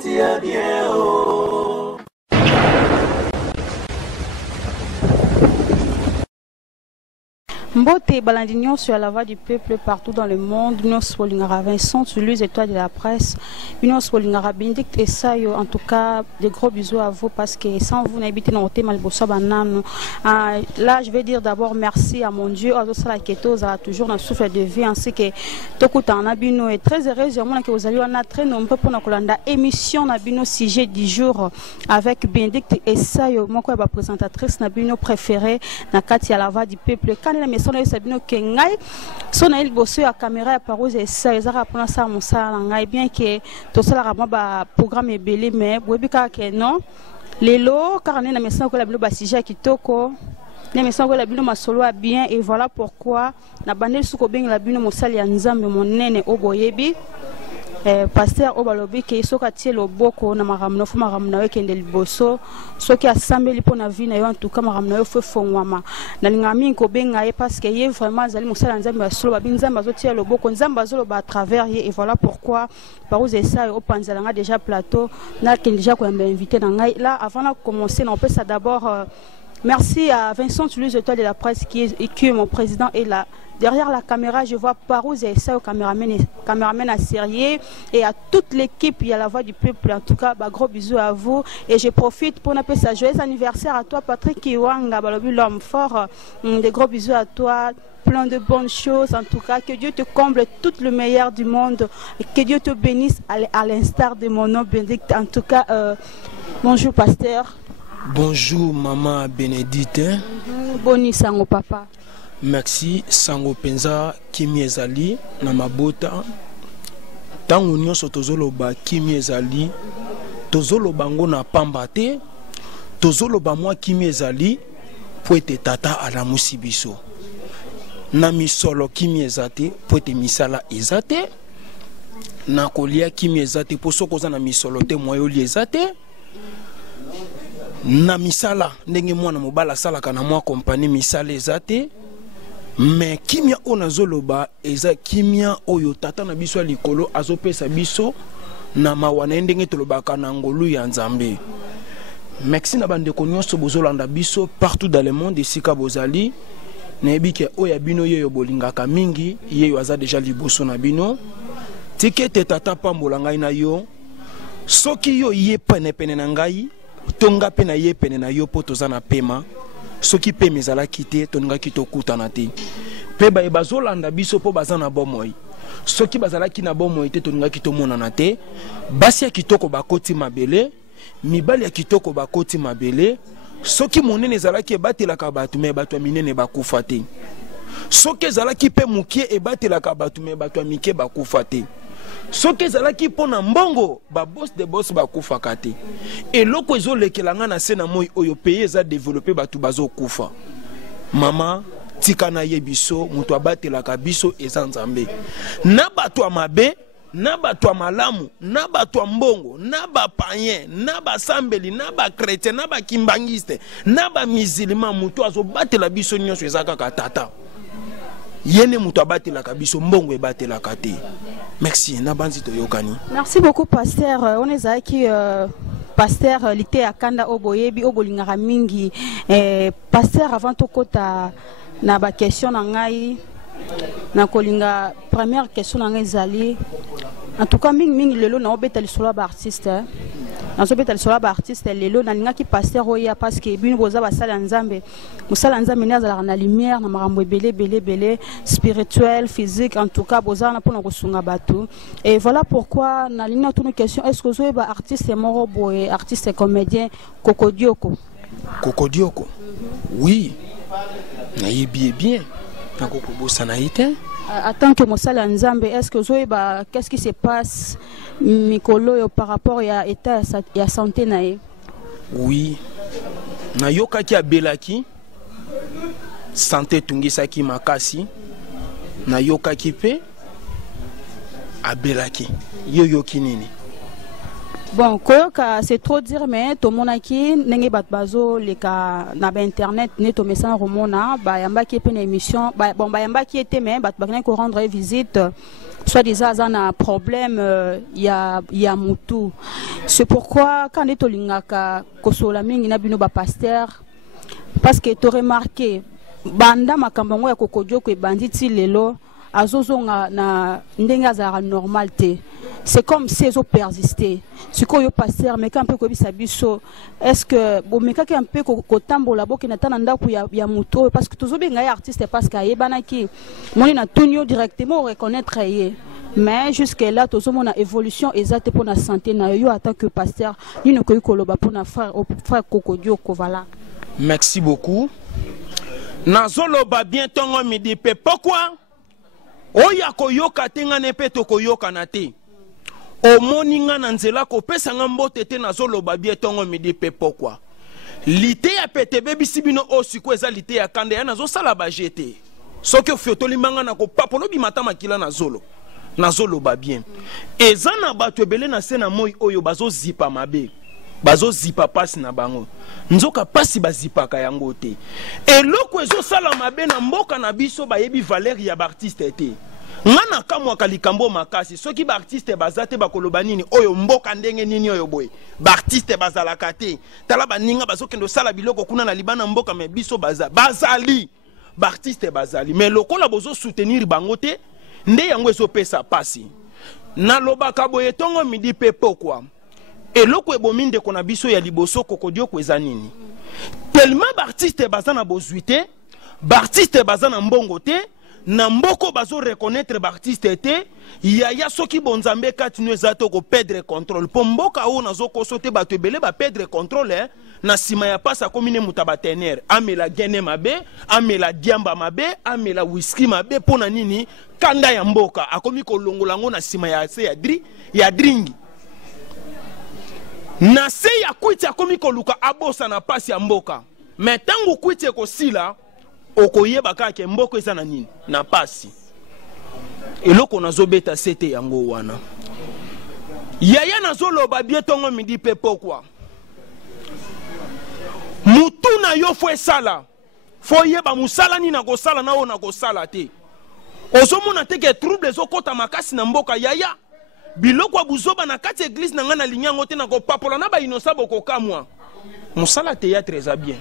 c'était bien. Oh. Mbote Balandignon sur la voix du peuple partout dans le monde. Nous Wolingara Vincent, les étoiles de la presse. Nous Wolingara Benedict et ça, en tout cas, des gros bisous à vous parce que sans vous, n'habitez dans le thème Malbossa Banane. Là, je vais dire d'abord merci à mon Dieu. À la Keto, ça a toujours un souffle de vie ainsi que Tokuta Nabino est très heureuse. Que vous allez en très nombreux pour notre émission Nabino sujet du jour avec Benedict et ça, moi, quoi, ma présentatrice Nabino préférée, Nakati à la voix du peuple. Quand elle son sabino kengai son il bosse à caméra à parose et ça ils apprendre ça mon ça ngai bien que tout ça la ba programme belé mais bobika que non les lots car on est na message que la bilo ba sujet kitoko na message que la bilo masolo bien et voilà pourquoi na bandel suko bien la bilo mosali ya nzambe monene oboyebi pasteur obalobi ke soka tie loboko na maramno fu maramno wekende liboso soki asambeli pona vie na yo en tout cas maramno yo fe fongwama na lingami ko benga ye parce que ye vraiment zali musala nzambe solo ba binzamba zo tie loboko nzamba zo ba à travers ye et voilà pourquoi parouze ça au panzalanga déjà plateau na ken déjà ko invité na ngai là avant de commencer on peut ça d'abord merci à Vincent les étoiles de la presse qui est mon président et là derrière la caméra, je vois Parouze et ça, au caméraman à Sérieux et à toute l'équipe, il y a la voix du peuple. En tout cas, bah, gros bisous à vous. Et je profite pour appeler ça joyeux anniversaire à toi, Patrick Kiwanga, l'homme fort. Des gros bisous à toi. Plein de bonnes choses, en tout cas, que Dieu te comble tout le meilleur du monde, et que Dieu te bénisse à l'instar de mon nom Bénédicte. En tout cas, bonjour, pasteur. Bonjour, maman Bénédicte. Boni sango, papa. Merci sango penza kimi ezali na mabota tango nyonso tozoloba kimi ezali tozoloba ngo na pamba te tozoloba mwa kimi ezali po ete tata alamusi biso na misolo kimi ezate po ete misala ezate na kolia kimi ezate po soko za na misolo te moyoli ezate na misala ndenge mwana mobala salaka na mwa kompani misala ezate. Mais kimia ona zoloba eza kimia oyo tata na biso likolo azopesa biso na mawana ndenge tolobaka na ngolu ya nzambe. Merci na bande ko nyonso bozolanda biso partout dans le monde esika bozali na ebike oya bino yeyo bolingaka mingi yeyo aza déjà liboso na bino tikete tata pambola ngai na yo soki yo ye pene na ngai tonga pe na ye pene na yo po tozana pema soki pe mezala kite toninga kito kutana te pe ba bazolanda biso po bazana bomoi soki bazala ki na bomoi te toninga kito monana te basi ya kitoko bakoti mabele mibali ya kitoko bakoti mabele soki monene ezalaki ebatelaka bato me bato ya minene bakufa te soki ezalaki pe mukie ebatelaka bato me bato ya mike bakufa te soki ezalaki mpona mbongo babos de bos bakufaka te eloko ezolekelanga na se na moi oyo pays eza développé bato bazokufa mama tika na ye biso moto abatelaka biso eza nzambe na bato ya mabe na bato ya malamu na bato ya mbongo na bapayen na basambeli na bakretien na bakimbangiste na bamisilima moto azobatela biso nyonso eza kaka tata yene moto abatelaka biso mbongo ebatelaka te. Merci na banzito yokani. Merci beaucoup pasteur. On est aquí pasteur lité akanda oboyebi obolingaka mingi pasteur avant tokota na ba question na ngai na kolinga première question na ngai zali en tout cas mingi lelo na obeta lisolo ba artiste na so beta lisolo ba artiste lelo na linga ki pasteur oya parce que bino boza basala nzambe musala nzambe ne azala na lumière na marambo belé spirituel physique en tout cas boza na pona kosunga bato et voilà pourquoi na linga toute une question est-ce que vous ba artiste moro boye artiste comédien Kokodioko oui na yebi bien na kokobo sanaïté. En tant que Moussala Nzambe, est-ce que vous qu'est-ce qui se passe Mikolo par rapport à l'état et à santé nae? Oui. Na yoka ki abelaki santé tungisaki makasi na yoka ki pe abelaki yoyoki nini. Bon, c'est trop dire, mais tout le monde qui n'est pas bazo les cas na internet n'est to message romona ba yamba qui est une émission bon ba yamba qui était mais ba ko rendre visite soit disant un problème il y a mutu. C'est pourquoi quand est olingaka kosola mingi na bino ba pasteur parce que tu remarqué banda makambango ya kokojo ko banditi lelo azozonga na ndenga za normalité. C'est comme si ils ont persisté. Ce qu'on a passé, mais quand un peu comme ça, est-ce que bon, mais quand un peu comme tambo là-bas qui n'attend pas qu'il y a muto parce que tous les artistes parce qu'il y a banaki, moi il a tout directement reconnaître mais jusque là tous on a évolution exacte pour la santé na yo en tant que pasteur, ni ne koyi koloba pour na frère Kokodio Kovala. Merci beaucoup. Nazoloba bien tongo midi pe pourquoi? Oya koyoka tenga nepe to koyoka na te. O moninga na nzela ko pesa ngambo tete na zoloba bie tongo midi pe pourquoi lité ya pete bebi sibino osiko eza lité ya kande ya nazo sala ba jete soki ofioto limanga na ko papolo bi matama kila na zoloba bien eza na bato ebele na se na moi oyo bazo zipa mabe bazo zipa pasi na bango nzoka pasi bazipaka yango te eloko ezo sala mabe na mboka na biso bayebi valeur ya ba artiste te ngana kamwa kalikambo makasi soki ba artiste bazate bakoloba nini oyo mboka ndenge nini oyo boy ba artiste bazalaka te tala baninga bazokendo sala biloko kuna na libana mboka me biso bazali ba artiste bazali mais lokola bozo soutenir bango te nde yango ezopesa pasi na lobaka boye tongo midi pe pourquoi eloko ebomi ndeko na biso ya liboso Kokodio kweza nini tellement ba artiste bazana bozuite ba artiste bazana mbongo te na mboko bazo reconnaître ba artiste te yaya soki bonzambe katinu zato ko perdre contrôle po mboka o nazo kosote bato ebele ba perdre contrôle na sima ya pasa komine mutaba tener amela gene mabe amela diamba mabe amela whisky mabe pona nini kanda ya mboka akomi kolongola ngo na sima ya se ya dringi na se ya kwiti akomi koluka abosa na pasi ya mboka mais tangu kwiti ko sila okoyeba kaka mboko eza na nini na pasi eloko nazobeta sete yango wana yaya nazoloba bie tongo midi pe pourquoi mutu na yo fo esala fo yeba musala ni na kosala na ona kosala te ozomona te ke trouble ezokota makasi na mboka yaya biloko buzoba na kati église na nga na linyango te na kopapola na ba inosa bokokamwa musala théâtre eza bien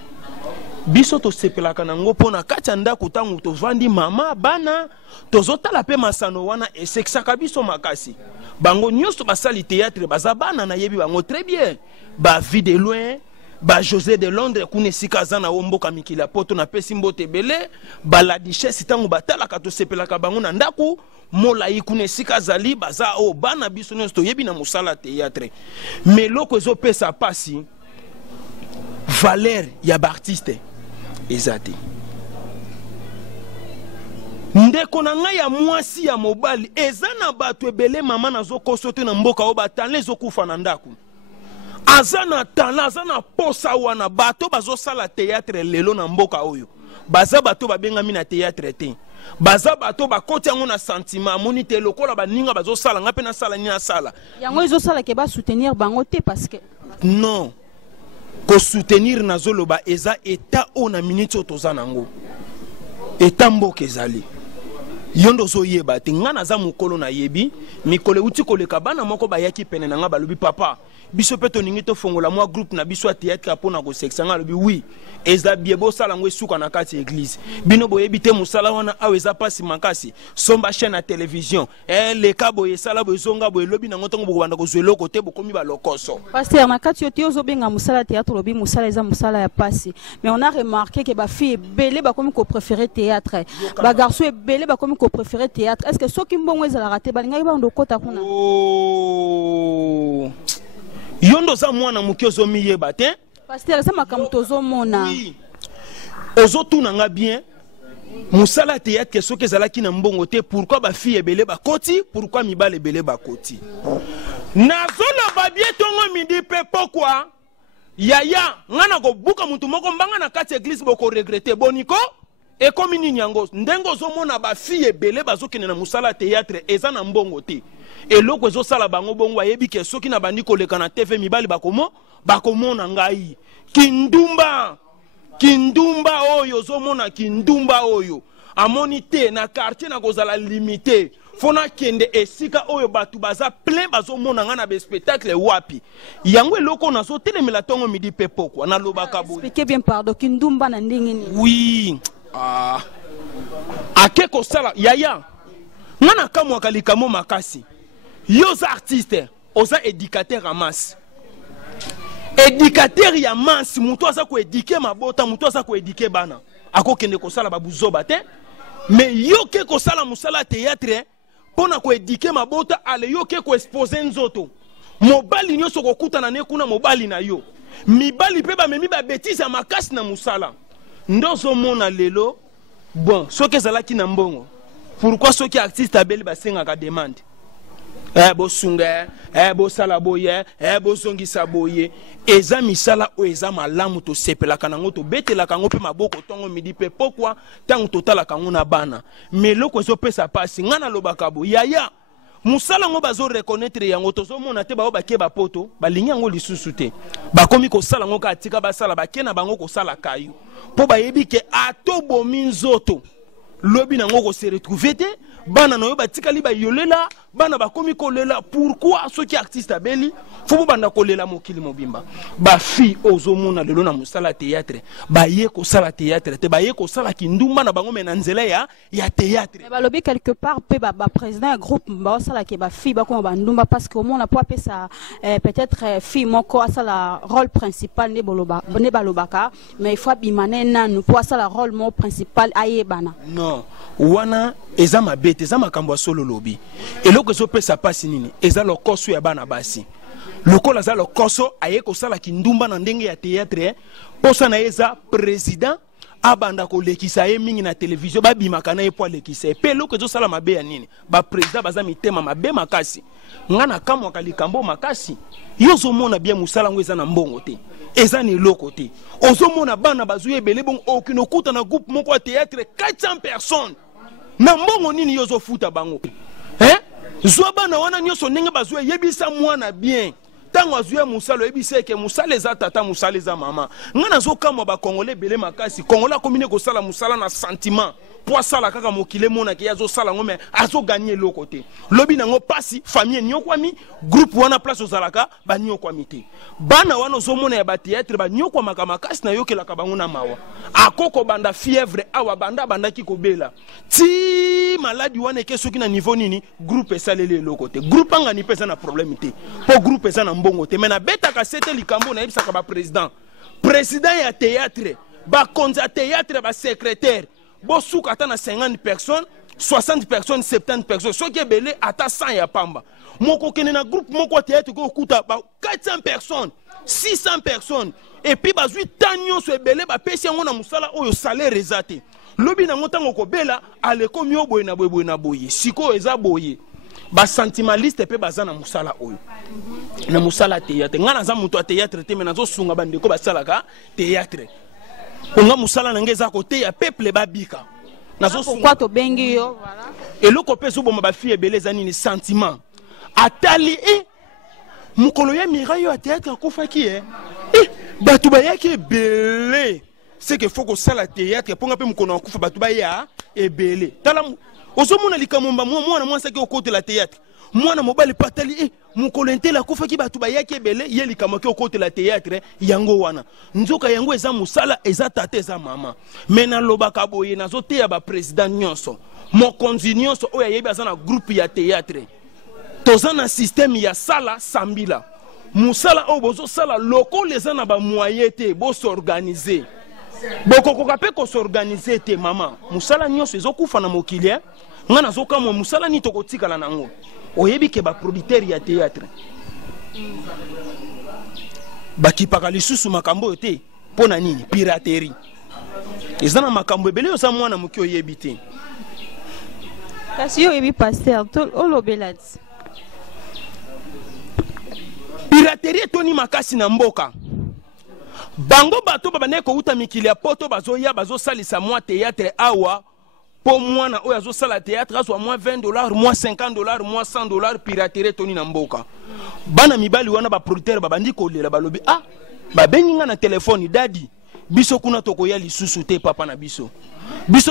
biso to sepelaka nango pona kati ya ndako tango tovandi mama bana tozotala pe masano wana esekisaka biso makasi bango nyonso basali théâtre baza bana na yebi bango très bien ba vie de loin ba José de Londres kuna esika aza na mboka mikili ya poto na pesi mbote ebele bala duchesse tango batalaka tosepelaka bango na ndako molai kuna esika azali baza o bana biso nyonso toyebi na mosala théâtre mais loko ezopesa pasi valeur ya ba artiste ezate ndeko na ngai ya mwasi ya mobali eza na bato ebele mama nazo kosote na mboka o batale ezokufa na ndako azana tala azana posa wana bato bazosala théâtre lelo na mboka oyo baza bato babengami na théâtre te baza bato bakoti yango na sentiment amoni te lokola baninga bazosala nga pe na sala ni na sala yango ezosala ke ba soutenir bango te parce que non ko soutenir na zoloba eza eta o na minute otoza nango eta mboka ezali yondo zo yeba te nga naza mukolo na yebi mikole uti koleka bana moko bayaki pene na nga balobi papa biso pe toningi to fongola mwa groupe na biso théâtre pona ko section nga lobi oui eza biebo sala ngo esuka na kati église bino boyebi te musala wana awe eza pasi makasi somba chaîne à télévision le kabo yesala bozonga bo elobi na ngotongo bokobanda ko zwelo kote bokomi ba lokoso pasteur na kati yote ozobenga musala théâtre lobi musala eza musala ya pasi mais on a remarqué que ba fille belé ba komi ko préférer théâtre ba garçon belé ba komi ko préférer théâtre est-ce que soki mbongo ezala raté balinga ba ndo kota kuna yondo za mwana muki ozomi yeba te pasteur ça makambo tozomona oui ozotuna nga bien musala théâtre ke soki ezalaki na mbongo te pourquoi ba fille ebele bakoti pourquoi mibale ebele bakoti nazoloba bien tongo midi pe pourquoi yaya ngana ko buka mutu moko mbanga na kati église boko regretter boniko e komi nini yango ndenge ozomona ba fille ebele bazokende na musala théâtre eza na mbongo te eloko ezosala bango bongo ayebi ke soki na bandi koleka na TV mibali bakomona ngai kindumba oyo zomona kindumba oyo amoni te na quartier na kozala limité fona kende esika oyo batu baza plein bazo mona nga na be spectacle wapi yango eloko na so telemela tongo midi pe pokwa na lobaka bo expliquez bien pardon kindumba na ndenge ni oui akeko sala yaya ngana kamwa kalikamo makasi yo za artiste oza éducateur en masse éducateur ya masse muto aza ko éduquer mabota muto aza ko éduquer bana akokende ko sala babuzoba te mais yo ke ko sala musala théâtre pona ko éduquer mabota ale yo ke ko exposer nzoto mobali nyoso ko kutana ne kuna mobali na yo mibali pe ba memi ba bêtise makasi na musala ndozo mona lelo bon soki ezalaki na mbongo pourquoi soki artiste abeli basengaka demande bosunga bosala boye bozongisa boye eza misala o eza malamu tosepelaka nango tobetelaka ngo mpe maboko ntongo midi mpe pokwa ntango totalaka ngo na bana mais eloko ezopesa pasi nga nalobaka bo yaya musala ngo bazoreconnaître yango tozomona te bao bake bapoto balingi yango lisusu te bakomi kosala ngo katika basala bake na bango kosala kayo mpo bayebi ke atobomi nzoto lobi nango kose retrouve te bana na yo batikali bayolela bana bakomi kolela pourquoi soki artiste abeli fo banda kolela mokili mobimba ba fi ozomona lelo na musala théâtre baye ko sala théâtre te baye ko sala kindumba na bango mena nzela ya théâtre ba lobi quelque part pe ba président groupe ba sala ke ba fi ba ko ba ndumba parce que au monde pas pe ça peut-être fi moko asala rôle principal ne balobaka mais il faut bimane nanu po asala rôle mo principal ayebana non wana eza mabete eza makambo solo lobi eloko ezopesa pasi nini eza lokoso ya bana basi lokola za lokoso aye kosala kindumba na ndenge ya théâtre posa na eza président abanda kolekisa ye mingi na télévision babimaka na ye po alekisa ye pe eloko ezosala mabe ya nini baprésident baza mitema mabe makasi nga na kamwaka likambo makasi yo ozomona bien mosala ngo eza na mbongo te eza ni eloko te ozomona bana bazwi ebele bongo okinokuta na groupe moko ya théâtre 400 personnes na mbongo nini yo ozofuta bango zwa bana wana nyonso ndenge bazwi yebisa mwana bien tango azwi musala yebisa ke musala eza tata musala eza mama nga nazokamwa bakongole ebele makasi kongola akomine kosala musala na sentiment po asala kaka mokile mona ke azosala ngo me azoganye eloko te lobi nango pasi famille nyokwami groupe wana place ozalaka banyokwami te bana wana ozomona ya bathéâtre banyokwamaka makasi na yokelaka bango na mawa akoko banda fièvre awa bandaki kobela ti maladi wana eke soki na niveau nini groupe esaleli eloko te groupe anga ni pesa na problème te po groupe eza na mbongo te mais na betaka sete likambo na yebisaka ba président ya théâtre bakonzi ya théâtre secrétaire bosuka ata na 50 personnes 60 personnes 70 personnes soki ebele ata 100 ya pamba moko kene na groupe moko théâtre ko kuta ba 400 personnes 600 personnes et puis bazwi tanyo so ebele ba pesi yango na musala oyo salaire ezate lobi na ngotango ko bela aleko myo boye na boye siko eza boye ba sentimentaliste pe baza na musala oyo na musala théâtre ngana za muto théâtre te mena zo sunga bandeko basalaka théâtre onga musala nangeza côté ya peuple babika nazo pourquoi to bengi yo voilà eloko peso boma ba fille beleza nini sentiment atali mukolo ya mirayo ya théâtre akufaki batu ba yaki belé c'est que faut que ça la théâtre ponga pe mukono akufa batu ba ya ebele tala osomona likamomba mwana mwansa ke okote la théâtre mwana mobali patali mukolo ntela akufaki batu ba yaki ebele ye likamake okote la théâtre yango wana nzoka yango eza musala eza tata eza mama mena lobaka boye nazote ya ba président nyonso mokonzi nyonso oya yebi aza na groupe ya théâtre toza na système ya sala sambila musala o bozo sala loko leza na ba moyen te bo s'organiser bokokoka pe ko s'organiser te mama musala nyonso ezokufa na mokili nga nazoka mo musala ni tokotikala nango oyebi ke ba producteur ya théâtre bakipaka lisusu makambo te pona nini piraterie ezana makambo ebele yo sa mwana moki oyebi te kasi yo yebi pasteur to olobelati piraterie toni makasi na mboka bango bato babane ko uta mikili ya poto bazoya bazosalisa mwa théâtre awa po mwana oyo azosala théâtre azwa moins $20 moins $50 moins $100 piraterie toni na mboka bana mibali wana ba producteur babandi kolela balobi babenginga na telefone dadi biso kuna tokoya lisusu te papa na biso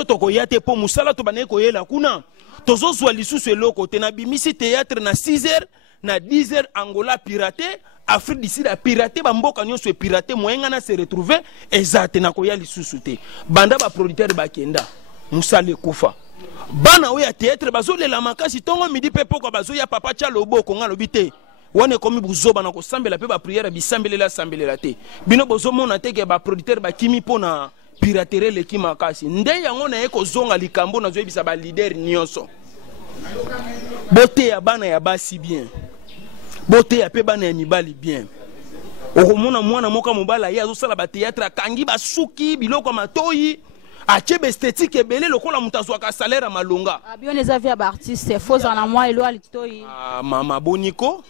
tokoya te po musala to bane koyela kuna tozo zwa lisusu eloko te na bimisi théâtre na 6h na 10h Angola piraté, Afrique du Sud a piraté, bamboka nyonso e piraté, moyenga na se retrouver ezate na koya lisusu te. Banda ba producteur ba kenda, musale kufa. Bana oya théâtre bazo le la makasi tongo midi pe poko bazo ya papa cha loboko nga lobite. Wane komi buzoba na ko sambela pe ba prière bisambelela sambelela te. Bino bozo mona te ke ba producteur ba kimi pona piraterie le kimakasi. Nde yango na eko zonga likambo na zo ebisa ba leader nyonso. Bote ya bana ya basi bien. Bote ya pe bana ya mibali bien. Okomona mwana moka mobala ya zo sala ba théâtre kangi ba suki biloko matoyi. Achebe esthétique ebele lokola mutazo ka salaire malonga. Bien les avis ba artiste faux en moi elo alitoyi. Mama boniko.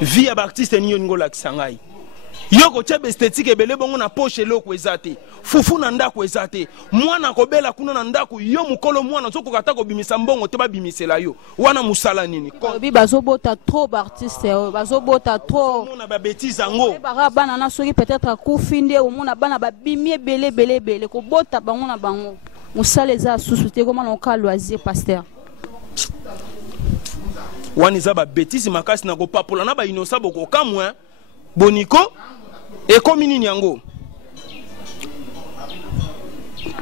Vie ya ba artiste ni ngola kisangai. Yoko chebe esthétique ebele bongo na poche loko ezate. Fufu na ndako ezate. Mwana kobela kuna na ndako yo mukolo mwana zoko kata ko bimisa mbongo te ba bimisela yo. Wana musala nini? Bi bazobota trop ba artiste bazobota trop. Mona ba bêtise ngo. Ba bana na soki peut-être akufinde o mona bana ba bimie belé ko bota bango na bango. Musala eza susuté comment on ka loisir pasteur. Wani za ba bêtise makasi na ko papola na ba innocent boko kamwe. Boniko et comme nini yango.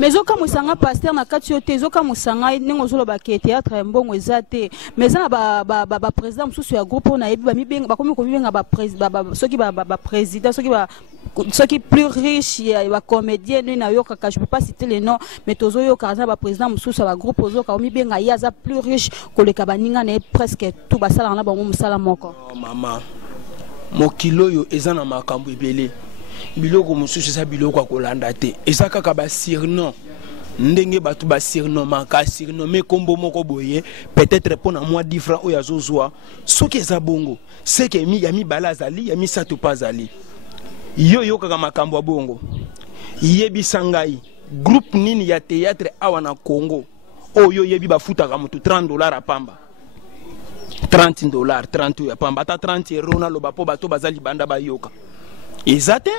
Mais oka musanga pasteur na kati yote zoka musanga ningo zolo ba ke théâtre mbongo ezate mais na ba président mususu ya groupe na yebi ba mibenga ba komi komibenga ba président soki ba président soki plus riche ba comédien na yoka ka je peux pas citer les noms mais tozo yoka za ba président mususu ba groupe zoka komibenga ya za plus riche koleka baninga na presque tout ba sala na bango musala moko. Oh mama mokilo yo ezana makambo ebele biloko mususu sa biloko akolanda te ezaka ka ba surnom ndenge batu ba surnom maka surnom me kombo moko boye peut-être pona moi different o yazozwa soki eza bongo c'est que mi ya mi balazali ya mi sato pazali yo kaka makambo ya bongo yebi sangai groupe nini ya théâtre awa na Congo oyo yebi bafutaka mutu $30 apamba $30 30 ya pamba ata 30 € na loba po bato bazali banda bayoka ezate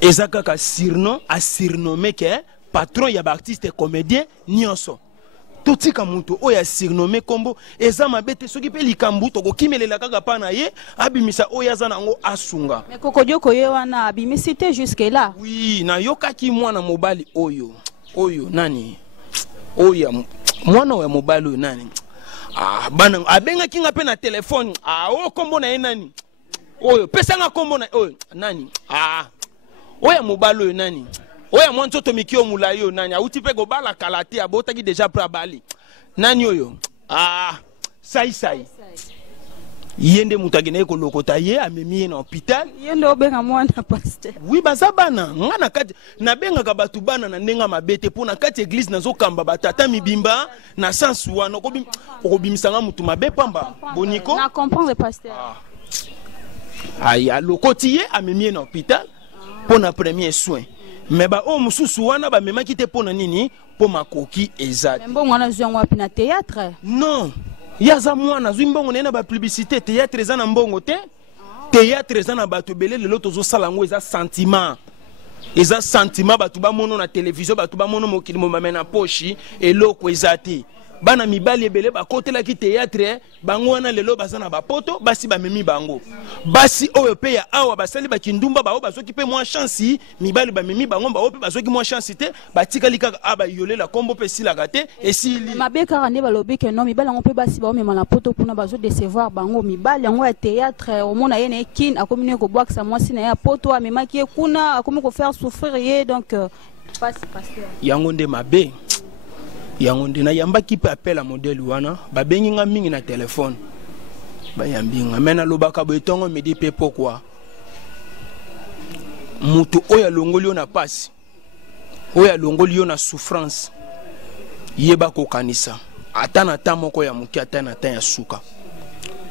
ezaka ka surnom a surnommé que patron ya ba artiste comédien nyonso totika mutu oya surnommé kombo eza mabete soki pe likambu to ko kimelela kaka pana ye abimisa oya za nango asunga mais kokodjoko ye wana abimisité jusque là oui na yoka ki mwana mobali oyo nani oya mwana wa mobali oyo nani bana abenga kinga pe na telefone o kombo na ye nani oyo pesa nga kombo na oyo nani oya mobalo yo nani oya mwanzo to mikio mulayi yo nani auti pe go bala kalate abotaki déjà pra bali nani oyo sai yende mutagene ko lokota ye amemi na hôpital yende obenga mwana pasteur oui bazabana ngana kati na benga ka batu bana na ndenga mabete pona kati église nazo kamba batata mibimba na sans wana ko bimisanga mutu mabe pamba boniko na comprendre pasteur aya lokoti ye amemi na hôpital pona premier soin mais ba o mususu wana ba memaki te pona nini po makoki ezati mbongo wana zwango wapi na théâtre non yaza mwana zwi mbongo na ba publicité théâtre eza na mbongo te théâtre eza na bato belé lelo tozo sala ngo eza sentiment bato ba mono na télévision bato ba mono mokili mo mamena pochi eloko ezati bana mibali ebele bakotela ki théâtre bango wana lelo bazana bapoto basi bamemi bango basi oyo pe ya awa basali bakindumba bao bazoki pe mwa chance mibali bamemi bango bao pe bazoki mwa chance te batikali kaka aba yolela kombo pe silaka te esili mabeka rande balobi ke non mibali ngo pe basi bao mema na poto kuna bazo décevoir bango mibali ngo ya théâtre omona ye na kin akomine ko bwakisa mwasi na ya poto amemaki kuna akomi ko faire souffrir ye donc pasteur yango nde mabe yango ndina yambaki pe appel à modèle wana babengi nga mingi na téléphone bayambinga mena lobaka boetongo me di pe pourquoi mutu oya longoli na pasi oya longoli na souffrance yeba ko kanisa atana ta moko ya muki atana ta ya suka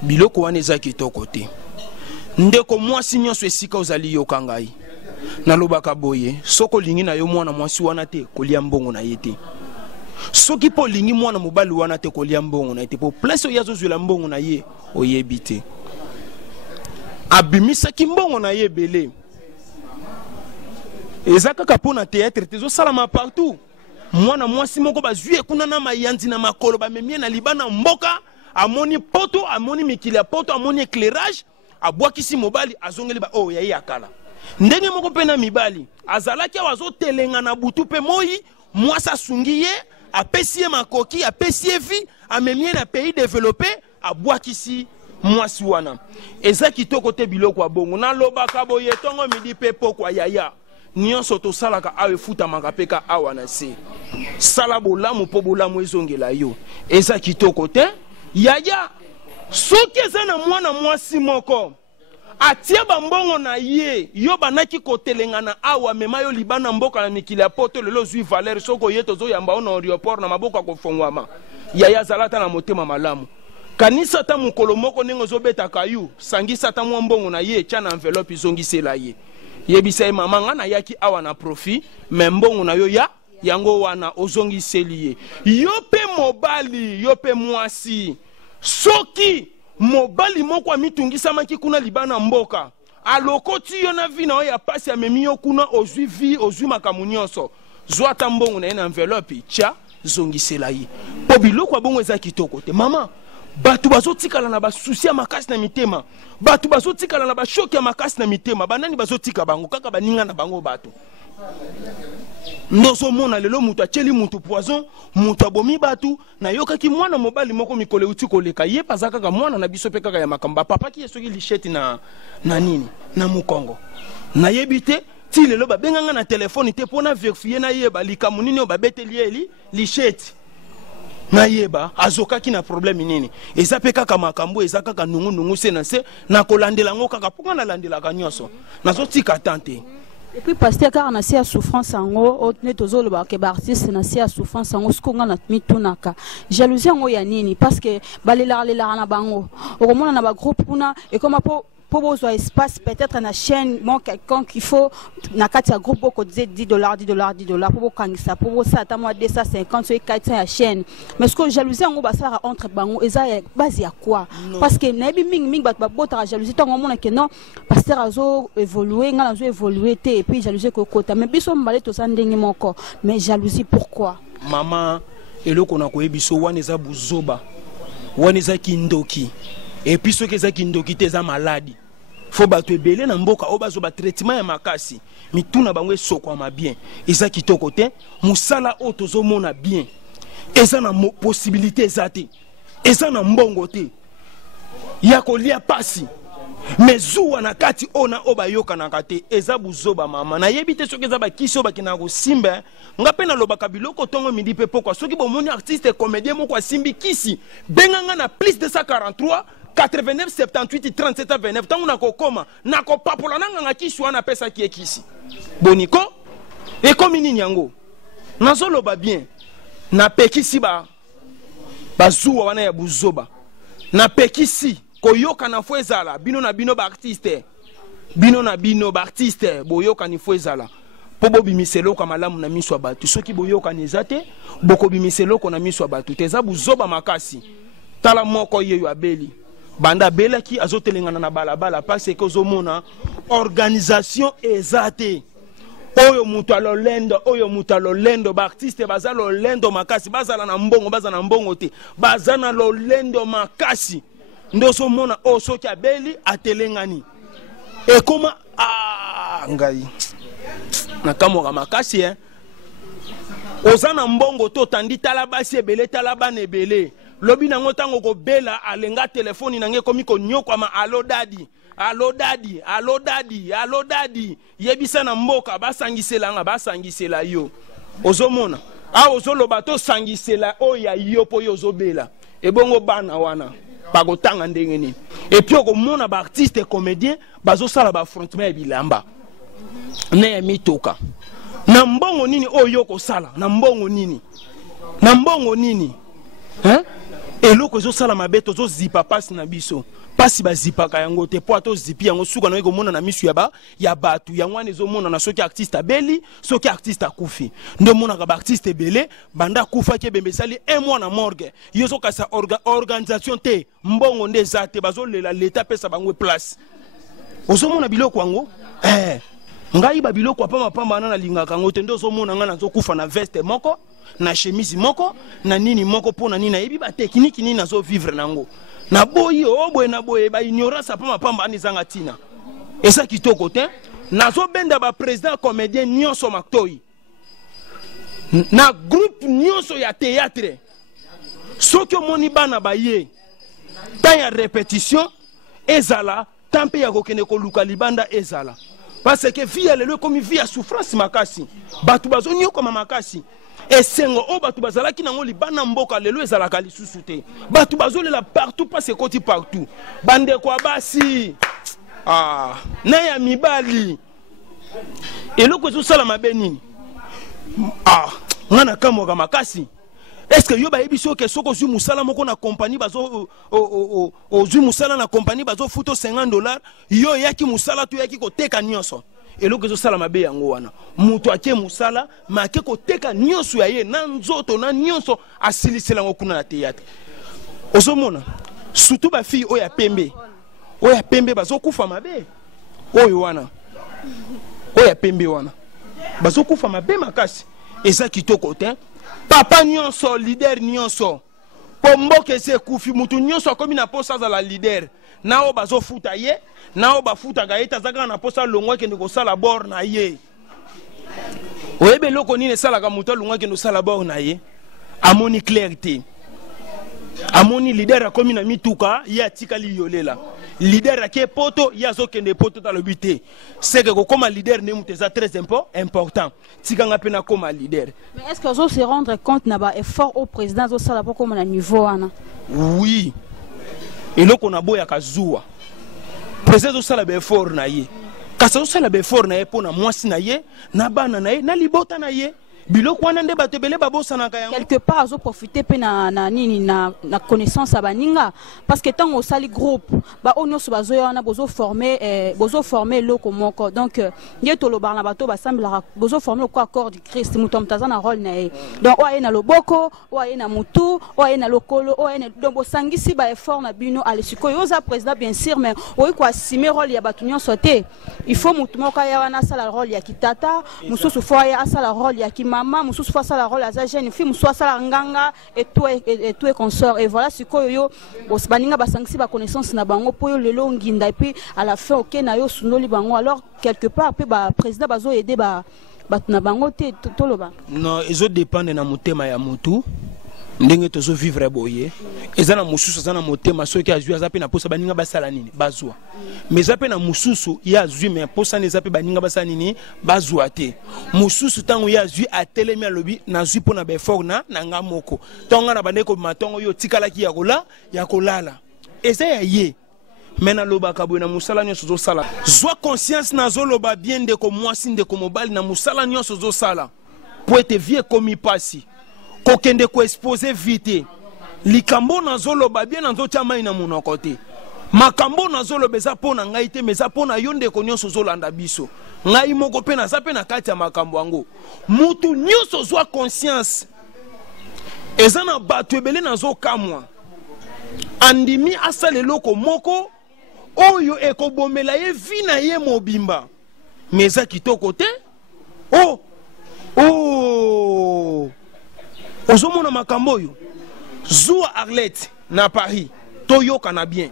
biloko wana eza kitoko te ndeko mwasi nyonso esika ozali yoka ngai na lobaka boye soko lingi na yo mwana mwasi wana te kolia mbongo na ye te soki po lingi mwana mobali wana te kolia mbongo na te po place oya zozwela mbongo na ye oyebi te abimisaki mbongo na ye ebele eza kaka mpo na théâtre tezosalama partout mwana mwasi moko bazwi kuna na mayanzi na makolo bamemie na libana mboka amoni poto amoni mikili ya poto amoni éclairage abwakisi mobali azongeli ba oh yayi akala ndenge moko pe na mibali azalaki azotelenga na butu pe moi mwasi asungi ye apesi ye makoki apesi ye vi amemie na pays développé abwakisi mwasi wana eza kitoko te biloko ya bongo nalobaka boye ntongo midi pe pokwa yaya nyonso tosalaka awa efutamaka mpe ka awa na se sala bolamu mpo bolamu ezongela yo eza kitoko te yaya soki eza na mwana mwasi moko atia bambongo na ye yo banaki kotelenga na awa mema yo libana mboka na mikili ya poto lelo zwi valeur soko ye tozoyamba o na aéroport na maboko akofongwama yaya azalata na motema malamu kanisa ta mokolo moko ndenge ozobetaka yu sangisa ta mwa mbongo na ye tia na enveloppe izongisela ye yebisa ye mama nga na yaki awa na profit me mbongo na yo ya yango wana ozongiseli ye yo pe mobali yo pe mwasi soki mobali moko amitungisamaki kuna libana mboka alokoti yo na vi na oyo ya pasi amemi yo kuna ozwi vi ozwi makambo nyonso zwa ata mbongo na ye na enveloppe tia zongisela ye po biloko ya bongo eza kitoko te mama batu bazotikala na basusi ya makasi na mitema batu bazotikala na bashoki ya makasi na mitema banani bazotika bango kaka baninga na bango batu ndoso mona lelo mutu acheli mutu poison mutu abomi batu na yokaki mwana mobali moko mikole uti koleka ye paza kaka mwana na biso pe kaka ya makamba papa ki esoki lichette na nini na mukongo na yebite ti lelo babenganga na telefone te pona vérifier na yeba likamu nini o babeteli eli lichette na yeba azokaki na problème nini eza pe kaka makambo eza kaka nungu se na se na kolandela ngo kaka ponga na landela kanyoso nazotika tante. Et puis pasteur car na sia souffrance ngo ne tozolo ba ke ba artiste na sia souffrance ngo skonga na mitunaka jalousie ngo ya nini parce que balela na bango okomona na ba groupe kuna et comme pour besoin espace peut-être na chaîne mon quelqu'un qu'il faut na kati ya groupe ko disait $10 pour kangisa pour ça ta moi 250 sur 400 ya chaîne mais ce que jalousie ngo basara entre bango eza base ya quoi parce que na bi ming ba bota jalousie tango mona que non pasteur azo évoluer nga azo évoluer et puis jalousie ko kota mais biso mbale to sandenge moko mais jalousie pourquoi maman eloko na ko ebiso wana eza buzoba wana eza kindoki et puis ceux qui eza kindoki te eza maladi faut bato ebele na mboka o bazo ba traitement ya makasi mituna bango esokwa bien eza kitoko te musala o tozomona bien eza na possibilité eza te eza na mbongo te ya kolia pasi mais zuwa na kati ona obayoka na kate eza buzoba mama na yebite soki eza bakisi obakina ko simba nga pe na lobaka biloko tongo midi pe pokwa soki bomoni artiste comédien moko asimbi kisi benganga na plus de 143 89 78 37 29 tangu na kokoma na kopapola nanga ngakisi wana pesa ki ekisi boniko ekomi nini yango nazoloba bien na pekisi bazuwa wana ya buzoba na pekisi koyoka na fo ezala bino na bino ba artiste boyoka ni fo ezala po bobimiseloko malamu na miso ya batu soki boyoka neza te bokobimiselo na miso ya batu te eza buzoba makasi tala moko yeyo abeli banda belaki azotelengana na balabala parce que ozomona organisation ezate oyo mutu alolendo ba artiste baza lolendo makasi bazala na mbongo te baza na lolendo makasi ndoso mona o soki abeli atelengani e koma ngai nakamoka makasi ozana mbongo to tandi talabasi ebele talabana ebele lobi nango tango ko bela alenga telefoni nange komi ko nyokwama alo dadi yebisa na mboka basangisela yo ozomona ozoloba to sangisela oya yo po yo ozobela ebongo bana wana bagotanga ndenge nini et puis okomona ba artiste comédien bazosala ba affrontement ya bilamba ne mitoka na mbongo nini oyo kosala na mbongo nini eloko ezosala mabe tozozipa pasi na biso pasi bazipaka yango te po tozipi yango suka na ekomona na misu ya batu yango wana ezomona na soki artiste abeli soki artiste akufi nde omonaka baartiste ebele banda akufaki ebembesali un mois na morgue yo zokasa organisation te mbongo nde eza te bazolela leta apesa bango place ozomona biloko yango ngai babiloko apamapamba wana nalingaka yango te nde ozomona ngai nazokufa na veste moko na chemise moko na nini moko po na nini na yebi ba technique nini nazo vivre nango na boyi obwe na boye ba ignorance pa mapamba anizanga tina esa kitoko te nazo benda ba président comédien nyonso maktoi na groupe nyonso ya théâtre soki omoni bana baye ta ya répétition ezala tampe ya kokende koluka libanda ezala parce que vie lelo comme vie ya souffrance makasi batu bazonyo koma makasi esengo o batu bazalaki nango libanda mboka lelo ezalaka lisusu te batu bazolela partout parce que partout bande kwa basi na ya mibali eloko ezosala mabe nini ngana kamoka makasi est-ce que yo ba yebiso ke soko zu musala moko na compagnie bazo zu musala na compagnie bazo futo $50 yo yaki musala to yaki ko teka nyonso eloko zo sala mabe yango wana mutu ake musala make ko teka nyonso ya ye na nzoto na nyonso asilisela ngokuna na théâtre ozomona surtout ba fille oya pembe bazo kufa mabe oyo wana oya pembe wana bazo kufa mabe makasi eza kitoko te papa nyonso leader nyonso pomboke se kufi mutu nyonso komi na posa za la leader na o bazo futa ye na o ba futa ga eta zaka na posa longwa ke ndiko sala bord na ye oyebe loko nini sala ka mutu longwa ke ndo sala bord na ye amoni clarté amoni leader komi na mituka ya tikali yolela leader ake poto ya zo kende poto ta lobité c'est que comme leader ne muteza très important tikanga pena comme leader. Mais est-ce que vous se rendre compte na ba effort au président zo sala pour comme na niveau ana? Oui. Et loko na boya kazuwa président zo sala ba effort na ye kasa zo sala ba effort na ye pona mwasi na ye na bana na ye na libota na ye biloko wana nde batebele babosanaka yango quelque part azo profiter pe na nini na connaissance abaninga parce que tant au sali groupe ba onyo so bazo yana bozo former loko moko donc ngeto lo barna bato basambela bozo former ko accord du Christ mutom tazana rôle na e donc oye na loboko oye na mutu oye na lokolo oye na donc bosangisi ba effort na bino ale sikoyo za président bien sûr mais oye ko assumer rôle ya batu nyonso te il faut mutu moko ya wana sala rôle ya kitata mususu fo ya sala rôle ya maman mususu fa sala rôle aza jeune fille mususu sala nganga et tout consort et voilà ce que yo baninga basangisi ba connaissance na bango po yo lelo nginda et puis à la fin OK na yo sunoli bango alors quelque part pe ba président bazo aider ba na bango te toloba non ezo dépendre na motema ya mutu ndenge tozo vivre boye ezana mususu zana motema soki azwi azape na posa baninga basala nini bazwa mais zape na mususu ya azwi mais posa ne zape baninga basala nini bazwa te mususu tango ya azwi atelemi alobi na zwi pona be fort na nga moko tonga na bandeko matongo yo tikala ki ya kolala eza ya ye mena loba kabwe na musala nyonso zo sala zwa conscience na zo loba bien de ko mwasi ndeko mobali na musala nyonso zo sala po ete vie komi pasi kokende ko exposer vite likambo na zolo ba bien nzo chama ina monoko te makambo na zolo beza pona ngai te meza pona yonde ko nyonso zolanda biso ngai moko pe na zape na kati ya makambo yango mutu nyonso zwa conscience ezana batu ebele na zo kamwa andimi asale loko moko oyo ekobomela ye vina ye mobimba meza kitoko te ozomona makambo yo Zoua Arlette na Paris toyoka na bien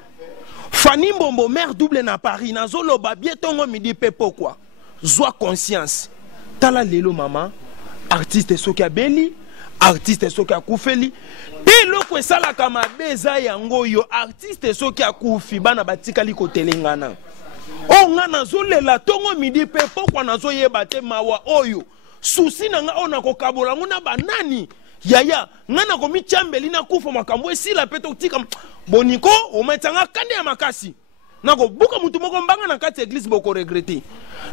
Fanny Mbombo mère double na Paris na zolo ba bien tongo midi pe pourquoi zwa conscience tala lelo mama artiste soki abeli artiste soki akufeli pe loko esala kama beza yango yo artiste soki akufi bana batikali kotelengana ngana zolela tongo midi pe pourquoi nazo yeba te mawa oyo susi nanga ona kokabola nguna banani yaya ngana komi chambeli na kufa makambo esila peto tika boniko ometanga kande ya makasi nako buka mutu moko mbanga na kati église boko regretter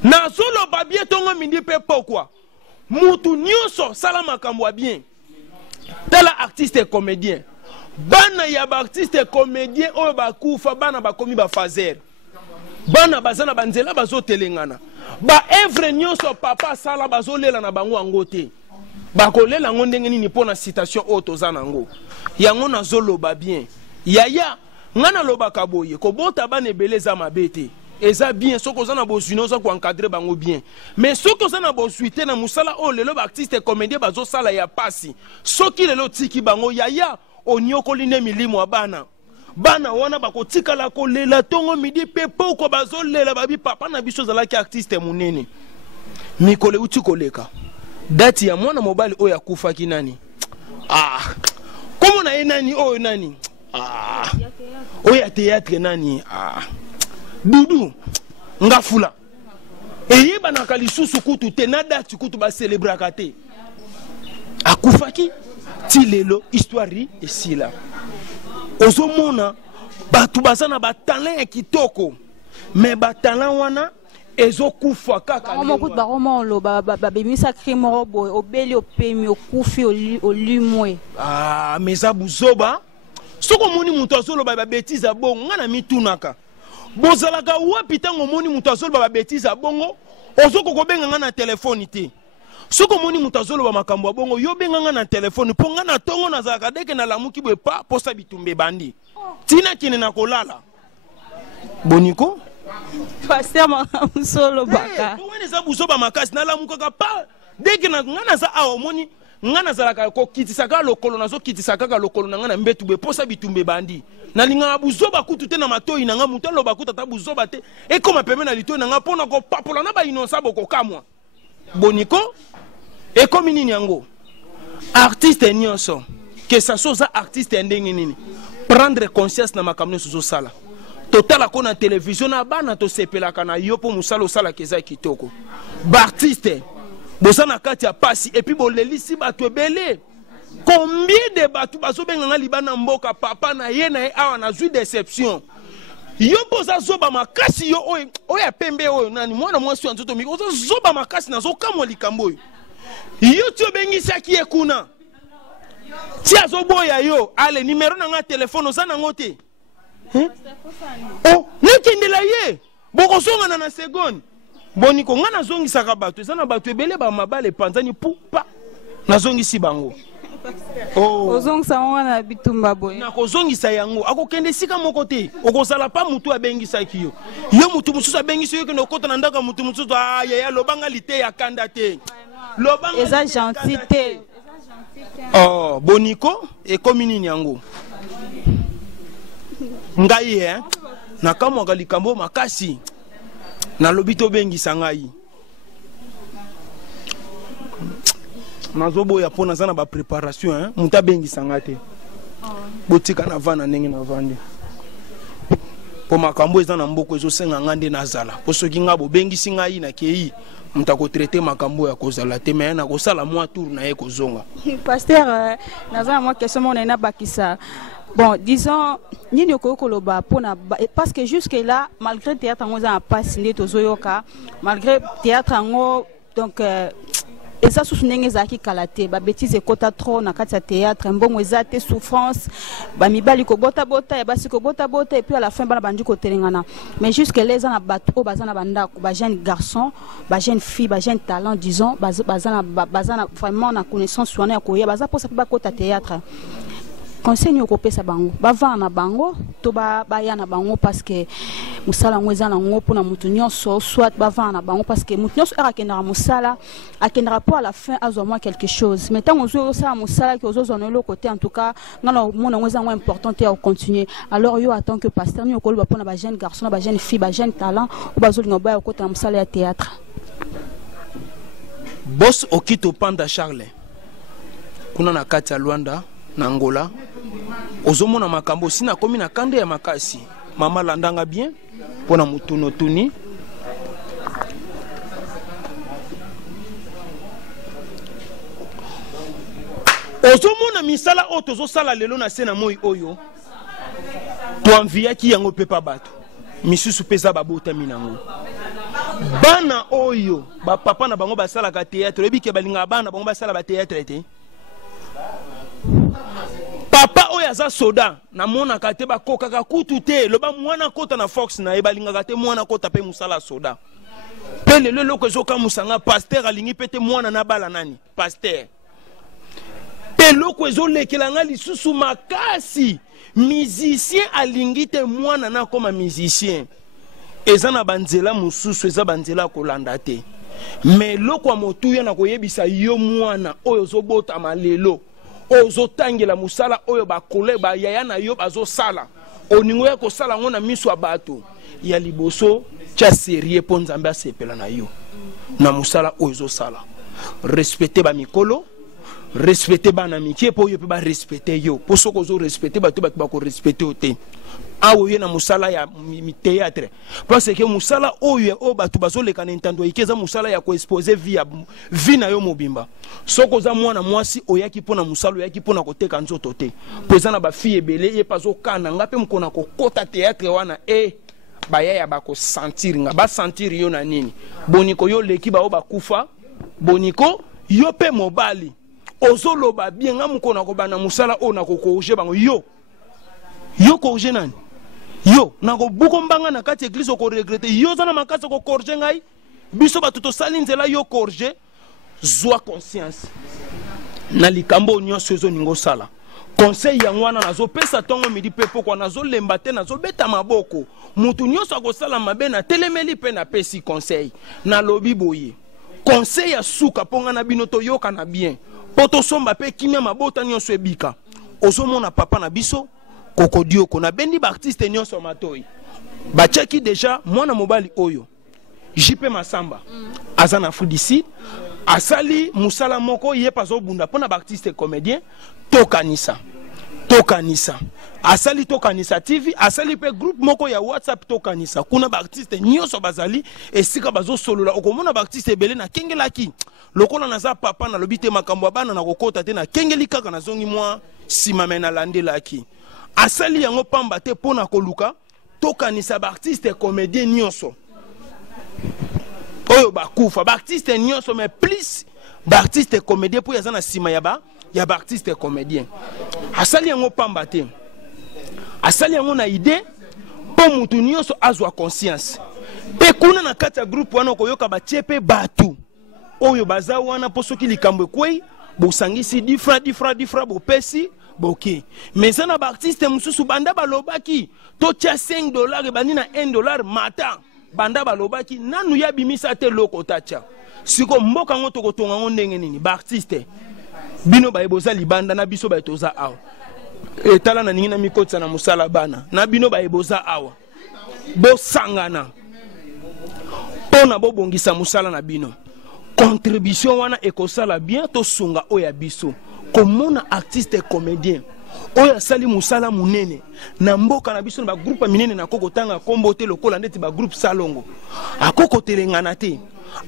na solo ba bien tongo mindi pe pourquoi mutu nyonso sala makambo ya bien tala artiste et comédien bana ya ba artiste et comédien oyo ba kufa bana ba komi ba fazer bana bazana banzela bazotelengana ba evre nyonso papa sala bazolela na bango angote bakolela ngo ndenge nini pona citation auto zanango yango nazoloba bien yaya ngana loba kaboye ko bota bana beleza mabete eza bien soko za na bosino za ko encadrer bango bien mais soko za na bosuite na musala o lelo ba artiste comédien bazo sala ya pasi soki lelo tiki bango yaya onyokoli ne milimo abana bana wana bakotika la kolela tongo midi pe poko bazolela babi papa na biso za la ki artiste munene mikole uti koleka dati ya mwana mobali oya kufa ki nani komo na ye nani oyo nani oya théâtre nani dudu ngafula eyeba na kalisusu kutu te na dati kutu ba célébraka te akufaki ti lelo histoire esila ozomona batu bazana ba talent ya kitoko mais ba talent wana ezokufa kaka baromo babimisa crime robo obeli opemi okufi olimwe meza buzoba soko moni mutu azoloba ba bêtise bongo ngana mitunaka bozalaka wapi tango moni mutu azoloba ba bêtise bongo ozoko kobenga ngana na telefone te soko moni mutu azoloba makambo ya bongo yo benga ngana na telefone mpo ngana tongo nazalaka deke na lamuki boye pa posa bitumbe bandi tina kine na kolala boniko Pasteur Musolo baka wene za buzoba makasi na lamukaka pa deke na ngana za awo moni ngana zalaka ko kitisaka lokolo nazo kitisaka ka lokolo na ngana mbetu be posa bitumbe bandi na linga buzoba kutu te na matoi na nga mutalo bakuta ta buzoba te e koma peme na litoi na nga pona ko papola na ba inonsa boko kamwa boniko e komi nini yango artiste nyonso que ça soit artiste ndenge nini prendre conscience na makamno sozo sala total ko na télévision na bana to sepelaka na yo po musalo sala keza kitoko ba artiste bosana kati ya pasi et puis bolelisi bato ebele combien de bato bazobenga nga libana mboka papa na ye na ye awa na zui déception yo poza zoba makasi yo oya pembe oyo nani mwana mwasi wa nzoto miko oza zoba makasi na zokamwa likambo oyo yo ti obengisaki ye kuna ti azoboya yo ale numero na nga telefone oza nango te nekendela ye bokozongana na seconde boniko nga nazongisaka bato eza na bato ebele bamabale panzani pupa nazongisi bango ozongisa wana na bitumba boye nakozongisa yango akokende esika moko te okozala pa mutu abengisaki yo yo mutu mosusu abengisi yo kende okota na ndako ya mutu mosusu yaya lobanga lite ya kanda te eza gentil te boniko ekomi nini yango ngai nakamwaka likambo makasi nalobi tobengisa ngai nazoboya mpo naza na bapréparation mutu abengisa nga te botika na vana ndenge na vandi mpo makambo eza na mboko ezosenga nga nde nazala mpo soki nga bobengisi ngai nakei mutu akotraite makambo ya kozala te me nakosala mwa tour na ye kozonga. Pasteur naza na mwa question mona ena bakisa. Bon, disons, nini okoloba pona parce que jusque là malgré théâtre ngo za passe ndé tozoyoka malgré théâtre ngo donc eza susu ndenge ezalaki kala te babétise ekota trop na kati ya théâtre mbongo eza te souffrance bamibali kobota-bota ya basi kobota-bota et puis à la fin bana bandi kotelengana mais jusque là eza na bato oyo baza na bandako bajeune garçon bajeune fille bajeune talent disons baza na vraiment na connaissance wana ya koya baza mposa mpe bakota théâtre. Conseil ni okopesa bango bavana na bango to baya na bango parce que musala ngweza na ngo pona mutu nyonso soit bavana na bango parce que mutu nyonso akendara musala akendara po à la fin azwa moi quelque chose mais tant ozo ça musala ki ozo zona le côté en tout cas ngana mona ngweza ngo important et à continuer alors yo attend que pasteur ni okoloba pona ba jeune garçon ba jeune fille ba jeune talent ou bazoli ngoba ya côté musala ya théâtre boss okito panda Charles kuna na kati ya Luanda na Angola ozomona makambo sina komi na kande ya makasi mama landanga bien pona mutuno tuni ozomona misala o tozo sala lelo na sena moi oyo to enviaki yango pepa bato misusu pesa babota minango bana oyo ba papa na bango basala ka théâtre ebike balinga bana bango basala ba théâtre te papa oya za soda na mona kate ba kokaka kutu te loba mwana kota na Fox na ebalinga kate mwana kota pe musala soda pele lelo ko zoka musanga pasteur alingi pete mwana na bala nani pasteur pelo ko ezolekela nga lisusu makasi musicien alingi te mwana na koma musicien eza na banzela mosusu eza banzela kolanda te mais loko motuya na koyebisa yo mwana oyo zobotama lelo ozotangela musala oyo bakole ba yaya na yo bazosala oningo ya kosala ngo na miso ya bato ya liboso tia serie po nzambe asepela na yo na musala oyo ozosala respecter ba mikolo respecter bana mikie po yo pe ba respecter yo po soko zo respecter bato ba ko respecter ote awo ye na musala ya mi théâtre parce que musala oyo o bato bazoleka na ntando ikeza musala ya ko exposer vie na yo mobimba soko za mwana mwasi oyaki pona musala oyaki pona koteka nzoto te peza na ba fille ebele ye pazo kana ngape mkona ko kota théâtre wana baya ya bako sentir nga ba sentir yo na nini boniko yo leki ba o bakufa boniko yo pe mobali ozoloba bien nga mkona ko bana musala o na ko corriger bango yo corriger nani yo na ko buko mbanga na kati église ko regretter yo zana makasa ko corriger ngai biso ba tuto salinzela yo corriger zwa conscience na likambo nyonso zo ningo sala conseil ya ngwana nazo pesa tongo midi pepo kwa nazo lemba te nazo beta maboko mutu nyonso akosala mabe na telemeli pe na pesi conseil na lobi boye conseil ya suka ponga na bino to yoka na bien poto somba pe kimia mabota nyonso ebika ozomona papa na biso kokodio kona bendi ba artiste nyonso matoi bachaki deja mwana mobali oyo JP Masamba azana Afrique d'ici asali musala moko ye pazo bunda pona ba artiste comédien tokanisa asali tokanisa TV asali pe groupe moko ya WhatsApp tokanisa kuna ba artiste nyonso bazali esika bazo solola okomona ba artiste ebele na kengelaki lokola naza papa na lobite makambo bana na kokota te na kengeli kaka na zongi mwa sima mena landelaki asali yango pamba te pona koluka tokanisa ba artiste comédien nyonso oyo bakufa ba artiste nyonso mais plus ba artiste comédien po yazana sima ya ba artiste comédien asali yango pamba te asali yango na idée po mutu nyonso azwa conscience pe kuna na kati ya groupe wana koyoka batiepe batu oyo baza wana po soki likambo ekwei bosangisi difra bopesi boke mais ça na ba artiste mususu banda balobaki to tia $5 ebandi na $1 mata banda balobaki nanu ya bimisa te loko tacha siko mboka ngo tokotonga ngo ndenge nini ba artiste bino ba eboza libanda na biso ba etoza awa etala na ningi na mikotsa na musala bana na bino ba eboza awa bo sangana pona bo bongisa musala na bino contribution wana ekosala bien to sunga oya biso komona artiste comédien oya sali musala munene na mboka na biso na ba groupe minene na koko tanga kombo te lokola ndeti ba groupe salongo akoko telengana te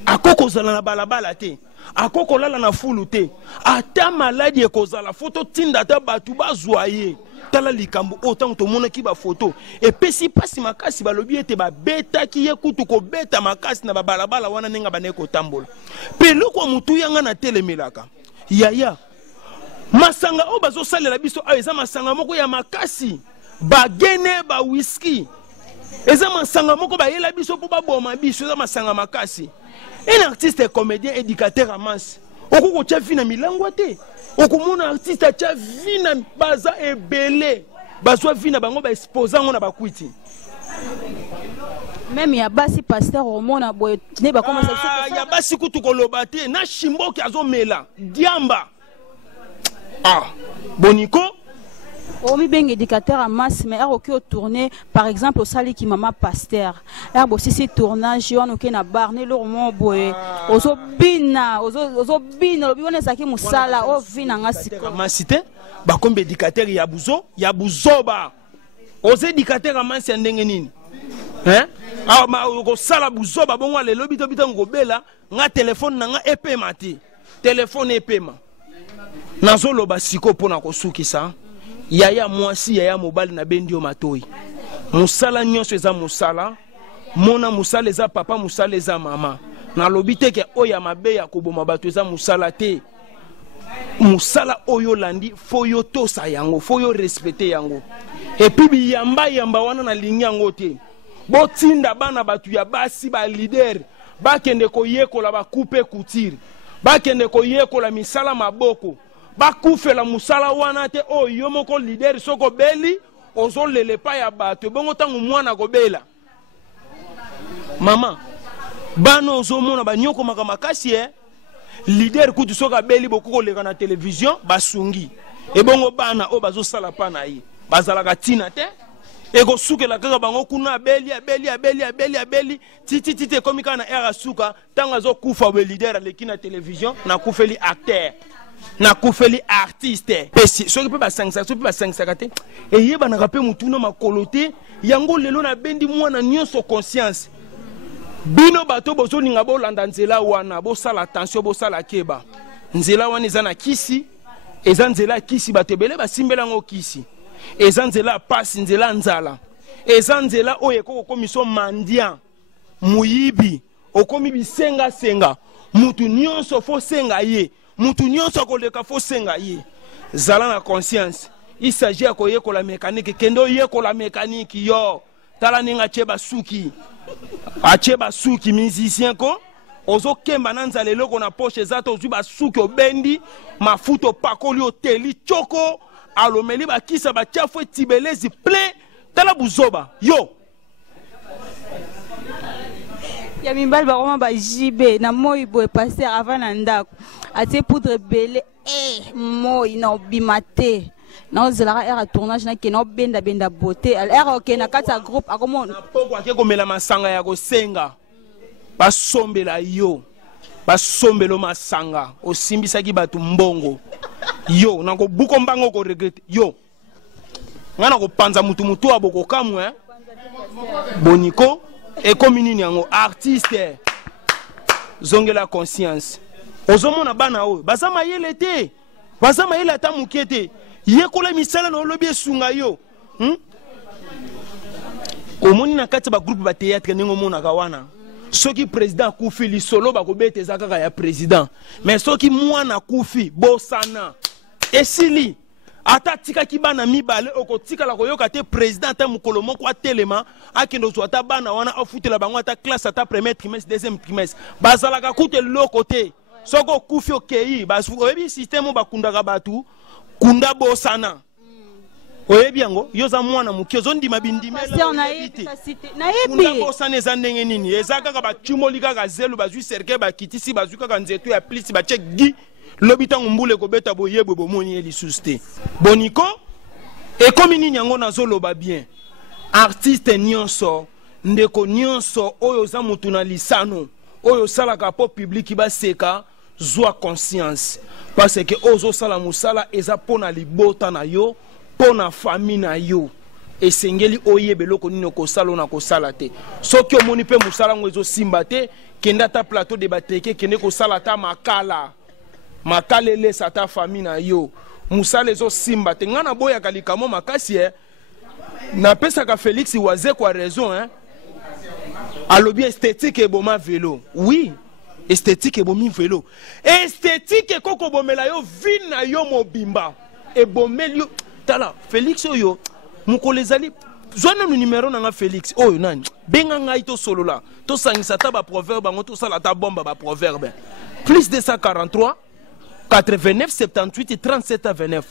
akoko zala na balabala te akoko lala na fulu te ata maladi ekozala photo tinda ta batu bazwaye tala likambo autant to mona ki ba photo et pesi pasi makasi balobi ete ba beta ki ye kutu ko beta makasi na ba balabala wana nenga baneko tambola pe loko mutu yanga na telemelaka yaya masanga o bazo salela biso eza masanga moko ya makasi bagene ba whisky eza masanga moko ba yela biso po ba boma biso eza masanga makasi un artiste comédien éducateur à masse okoko tia vi na milangwa te okomona artiste tia vi na baza ebele bazwa vi na bango ba exposa ngo na bakwiti même ya basi pasteur omona boye ne ba commencer ya basi kutu koloba te na shimboki azomela diamba boniko omi ben éducateur à masse mais ok tourner par exemple au sali qui mama pasteur là bo si tournage on ok na bar ne lo mo boye ozo bina lobi on ezaki musala o vina ngasiko masite ba kombe éducateur ya buzoba ozo éducateur à masse ndenge nini ma ko sala buzoba bongo le lobi to bitango kobela nga téléphone na nga epema te téléphone epema nazoloba siko pona kosukisa yaya mwasi yaya mobali na bendio matoi musala nyonso eza musala mona musala eza papa musala eza mama na lobite ke oya mabe ya koboma bato eza musala te musala oyo landi foyo tosa yango foyo respecter yango et puis biyamba wana na lingi yango te botinda bana batu ya basi ba leader bakende koyekola ba couper couture bakende koyekola misala maboko bakufela musala wana te oyo moko leader soko beli ozolele pa ya bato bongo tangu mwana kobela Maman, bana ozomona ba nyoko makamakasi leader kutu soka beli boko koleka na télévision basungi. Et bongo bana o bazo sala pana yi. Bazalaka tina te. Ego suke la kaka bango kuna beli titi komika na era suka tanga zo kufa we leader aleki na télévision na kufeli acteur. Na kufeli artiste pesi soki pe ba 5 kate e yeba na rapé mutuna makolote yango lelo na bendi mwana nyonso conscience bino bato bozo ninga bo landa nzela wana bo sala attention bo sala keba nzela wana ezana kisi eza nzela kisi batebele basimbela ngo kisi eza nzela pasi nzela nzala eza nzela oye koko komiso mandia muyibi okomi bisenga mutu nyonso fo senga ye mutu nyonso koleka fo senga ye zala na conscience il s'agit ya koyeko la mécanique kendo yeko la mécanique yo tala ninga cheba suki acheba suki musicien ko ozo kemba na nzala eloko na poche zato ozu basuki obendi mafuto pakoli oteli choko alomeli bakisa bachafu etibelezi plein tala buzoba yo ya mibali bakoma bajibe na moi boye passer avant na ndako atie poudre belé moi na obima te na ozelaka era tournage na kena obenda beauté era okena kata groupe akomona poko ake komela masanga ya kosenga basombela yo basombelo masanga osimbisaki bato mbongo yo na kobuko mbango ko regrette yo ngana kopanza mutu aboko kamwe boniko ekomi nini yango artiste zongela conscience ozomona bana oyo baza mayele te baza mayele ata mokie te yekola misala na olobi esunga yo omoni na kati ya bagroupe bateatre ndenge omonaka wana soki président akufi lisolo bakobeta eza kaka ya président mais soki mwana akufi bosana esili ata tikaki bana mibale okotikala koyoka te président ata mokolo moko atelema akende ozwa ata bana wana afutela bango ata classe ata premier trimestre deuxième trimestre bazalaka kuta eloko te soko okufi okei oyebi système oyo bakundaka bato kunda bosana oyebi yango yoza mwana moki ozondima bindimela kunda bosana eza ndenge nini eza kaka bacumoli kaka zelo bazwi cercueil bakitisi bazwi kaka nzeto ya plisi batie gi lobi ntango mbula ekobeta boyebwe bomoni ye lisusu te boniko ekomi nini yango nazoloba bien artiste nyonso ndeko nyonso oyo oza motu na lisano oyo osalaka po publiki baseka zwa conscience parce que ozosala mosala eza mpo na libota na yo mpo na famille na yo esengeli oyeba eloko nini okosala na kosala te soki omoni mpe mosala ngo ezosimba te kende ata plateau de bateke kende kosala ata makala elesa ata famille na yo mosala ezosimba te ngai naboyaka likamo makasi napesaka Félix Waze kwa raison alobi esthétique eboma vélo oui esthétique ebomi vélo esthétique ekoko bomela yo vi na yo mobimba ebomeli yo tala Félix oyo mokolo ezali zwana no numéro nanga Félix oyo nani benga ngai tosolola tosangisa ata baproverbe bango tosala ata bomba baproverbe plus 243 89 78 37 à 29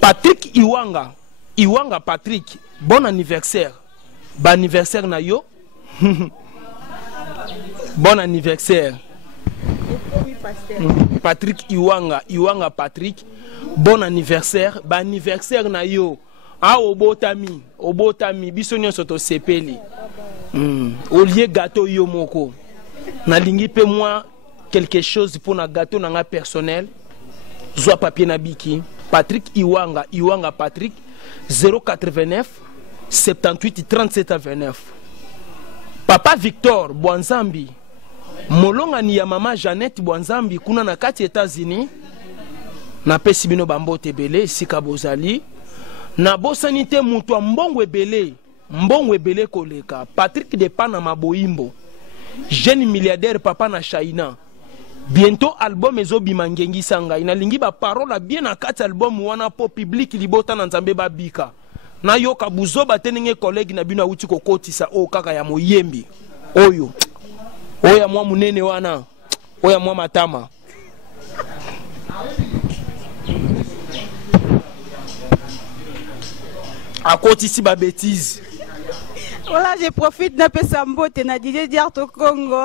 Patrick Iwanga Patrick bon anniversaire bon anniversaire na yo bon anniversaire Patrick Iwanga Patrick bon anniversaire bon anniversaire na yo obotami biso nyonso tosepeli olie gâteau yo moko nalingi pe moi quelque chose pour na gâteau nanga personnel zwa papier na biki Patrick Iwanga Patrick 089 78 37 à 29 Papa Victor Bwanzambi molongani ya mama Jeannette Bwanzambi kuna na kati États-Unis na pesi bino bambote belé sika bozali na bosanité mutu mbongo ebele koleka Patrick de Panama Boimbo jeune milliardaire papa na China bientôt album ezobima ngengi sanga inalingi ba parole bien na kati album wana po public libota na nzambe babika na yoka buzoba tenenge collègue na bino awuti kokotisa o kaka ya moyembi oyo oya mwa munene wana oya mwa matama akotisi ba bêtise Voilà, je profite d'un peu Sambote, na Didier Diarto Congo,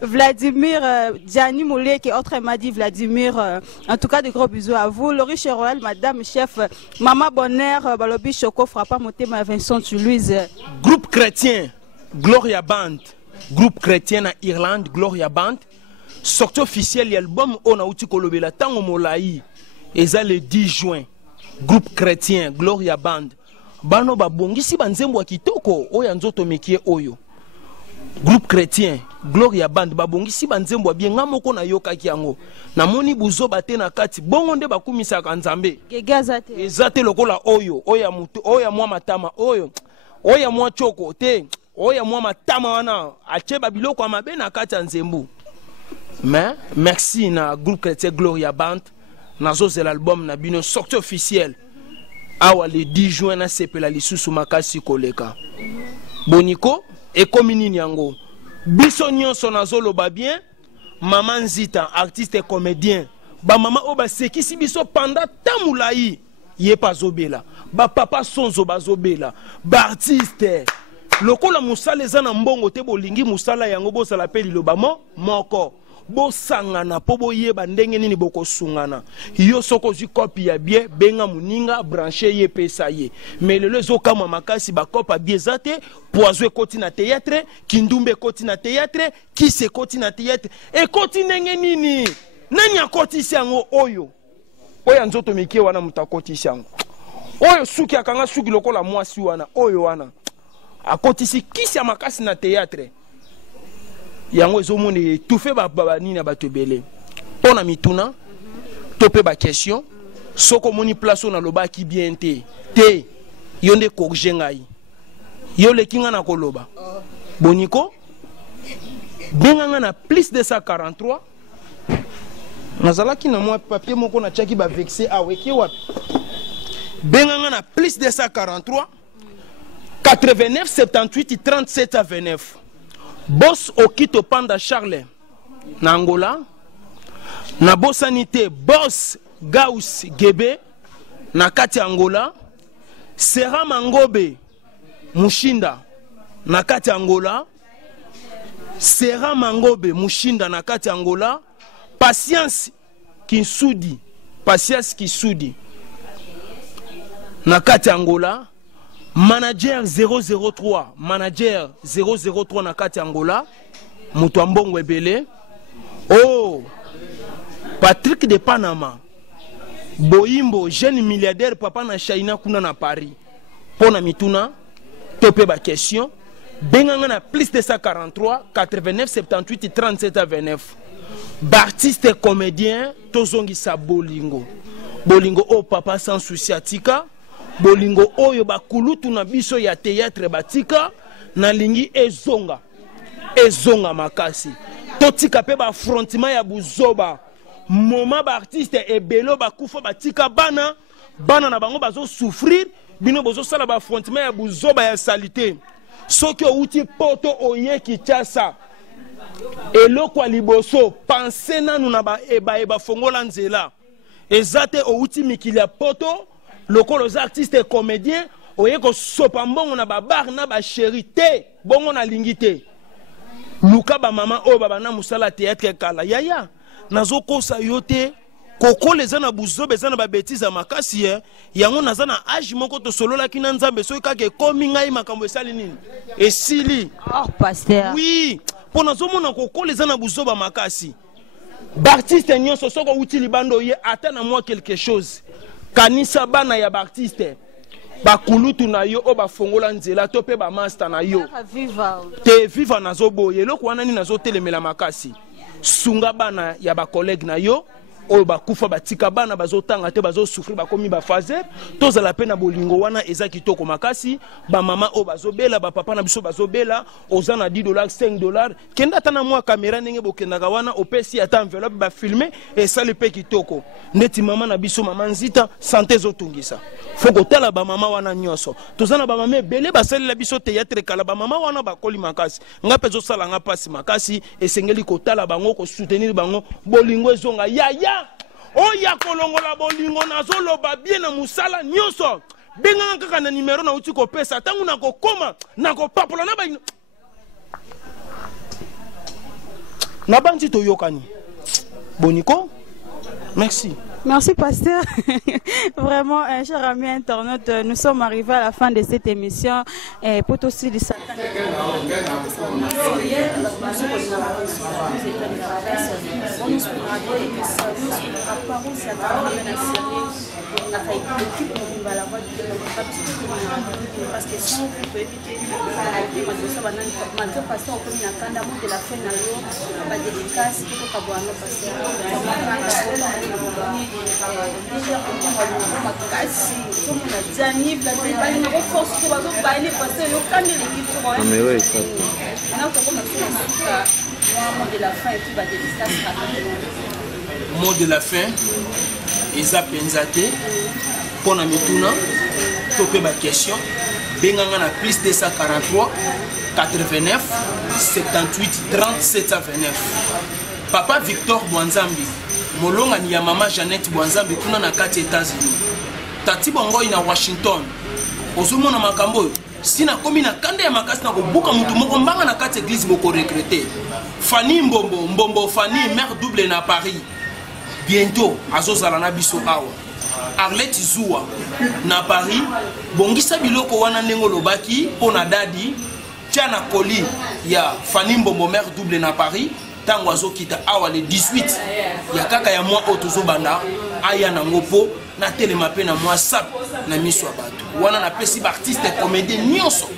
Vladimir Diani Moulé, qui autrement dit Vladimir, en tout cas de gros bisous à vous. Le riche royal, madame chef, maman Bonheur, Balobi Choco, Frappa Motema, Vincent Toulouse. Groupe chrétien, Gloria Band. Groupe chrétien à Irlande, Gloria Band. Sortie officielle, l'album On a outi kolobela tango molai. Et ça le 10 juin. Groupe chrétien, Gloria Band. Bano babongisi banzembo wa kitoko oya nzoto mekie oyo. Groupe chrétien Gloria Band babongisi banzembo wa bien ngamoko na yoka kiango. Na moni buzo bate na kati bongo nde bakumisa kanzambe. Gegazate. Ezate lokola oyo oya mutu oya mwa matama oyo. Oya mwa choko te oya mwa matama wana acheba biloko amabe na kati nzembu. Mais merci na groupe chrétien Gloria Band nazo l'album na bino sortie officielle. Awa le 10 juin na sepela lisusu makasi koleka. Boniko e kominini yango. Biso nyonso nazoloba bien, Maman Nzita artiste et comédien. Ba mama oba sekisi biso pendant tamulai ye pa zobela. Ba papa sonzo bazobela. Ba artiste lokola musala ezana mbongo te bolingi musala yango bosala pe liloba moko. Bosangana po boyeba ndenge nini bokosungana yo soko zi copie ya bien benga muninga branché ye pesa ye mais le lezo kama makasi ba kopa biezate poizo ekoti na théâtre kindumbe ekoti na théâtre kise ekoti na théâtre ekoti ndenge nini nani akotisi yango oyo oya nzoto mikie wana mutakotisi yango oyo suki akanga suki lokola mwasi wana oyo wana akotisi kisi ya makasi na théâtre yango ezomoni toufe ba nini na bato ebele pona mituna tope ba question soko moni place na loba ki bien te yonde corriger ngai yo le kinga na koloba boniko benga na plus de 143 nazalaki na moi papier moko na chaki ba vexé aweki wapi benga na plus de 143 89 78 37 à 29. Boss Okito Panda Charles na Angola na Bossanité Boss Gauss Gebe na kati Angola Sera Mangobe Mushinda na kati Angola Sera Mangobe Mushinda na kati Angola Patience Kisudi na kati Angola Manager 003 Manager 003 na kati Angola mutu mbongo ebele. Oh Patrick de Panama Boimbo jeune milliardaire papa na China kuna na Paris pona mituna topé ba question benganga na plus de 143 89 78 37 à 29. Artiste comédien tozongisa bolingo oh papa sans souci atika bolingo oyo bakulutu na biso ya théâtre batika na lingi ezonga makasi totika pe ba affrontement ya buzoba moma ba artiste ebelo bakufa batika bana na bango bazo souffrir bino bozo sala ba affrontement ya buzoba ya salité soki outi poto oyeki tiasa eloko liboso pense nanu na ba eba fongola nzela ezate outi mikili ya poto lokolo za artiste et comédien oyeko sopa mbongo na ba bar na ba chéri te bongo na lingite luka ba mama o baba na musala théâtre kala yaya nazo kosa yote koko leza na buzobe za na ba bêtise makasi yango naza na age moko to solola kina nzambe so kake komi ngai makambo esali nini esili pasteur oui po nazo mona koko leza na buzoba makasi Baptiste nyonso soko uti libando ye ata na moi quelque chose kanisa bana ya artiste bakulutu na yo o bafongola nzela to pe ba master na yo te viva nazo boye loko wana ni nazo telemela makasi sunga bana ya ba collègue na yo o bakufa batika bana bazotanga te bazo souffrir bakomi ba fazer tozala pe na bolingo wana eza kitoko makasi ba mama o bazobela ba papa na biso bazobela oza na $10 $5 kenda tana mwa caméra ndenge bokendaka wana opesi ata enveloppe ba filmer et sali pe kitoko neti mama na biso mama Nzita santé zotungisa foko tala ba mama wana nyoso tozana ba mama ebele basali la biso théâtre kala ba mama wana bakoli makasi nga pezo sala nga pasi makasi esengeli kotala bango ko soutenir bango bolingo ezonga yaya oya kolongola bolingo nazoloba bien na musala nyonso benga kaka na numéro na uti ko pesa tangu na ko koma na ko papola na ba na banti to yokani boniko. Merci. Merci, pasteur. Vraiment, chers amis internautes, nous sommes arrivés à la fin de cette émission. Pour aussi de ça. Parce que si on peut éviter malgré pasteur comme il y a quand même de la fin à l'eau, pas de dédicace, il faut qu'on voit nos pasteurs. Mot de la fin, Eza Penzate, pour la mituna, topé ma question, benganga na plus 243 89 78 30 729. Papa Victor Bwanzambi, molonga ni ya mama Jeannette Bwanzambi kuna na kati États-Unis. Tati bongo ina Washington. Ozomona makambo sina komi na kande ya makasi na kobuka mutu moko mbanga na kati église boko recruter. Fanny Mbombo Fanny mère double na Paris. Bientôt azozala na biso awa. Arlette Zoua na Paris bongisa biloko wana ndengo lobaki pona dadi tiana koli ya Fanny Mbombo mère double na Paris. Tango azokita awa le 18 ya kaka ya mwa otozobanda aya na ngopo na telema pe na mwa sap na miso ya bato wana na pesi ba artiste comédien nyonso